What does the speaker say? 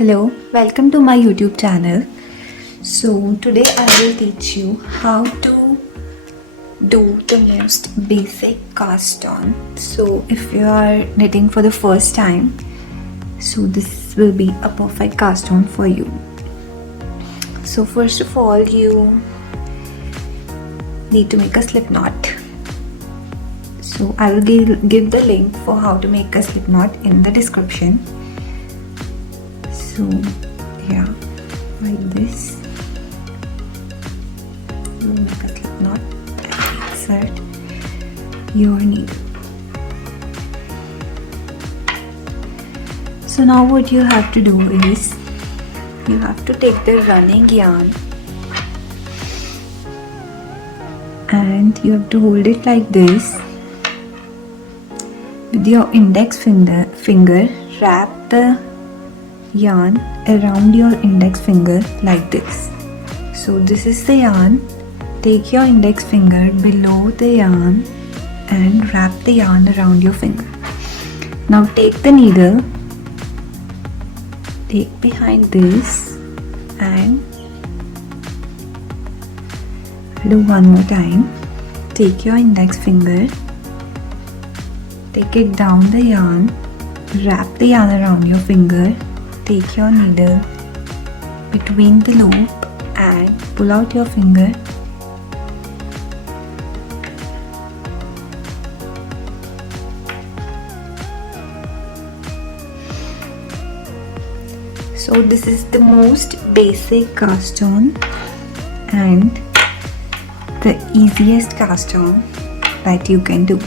Hello, welcome to my YouTube channel. So today I will teach you how to do the most basic cast on. So if you are knitting for the first time, so this will be a perfect cast on for you. So first of all, you need to make a slip knot. So I will give the link for how to make a slip knot in the description. So yeah, like this. You make a slip knot and insert your needle. So now what you have to do is you have to take the running yarn and you have to hold it like this. With your index finger, wrap the yarn around your index finger like this. So this is the yarn. Take your index finger below the yarn and wrap the yarn around your finger. Now take the needle, take behind this and do one more time. Take your index finger, take it down the yarn, wrap the yarn around your finger, take your needle between the loop and pull out your finger. So this is the most basic cast on and the easiest cast on that you can do.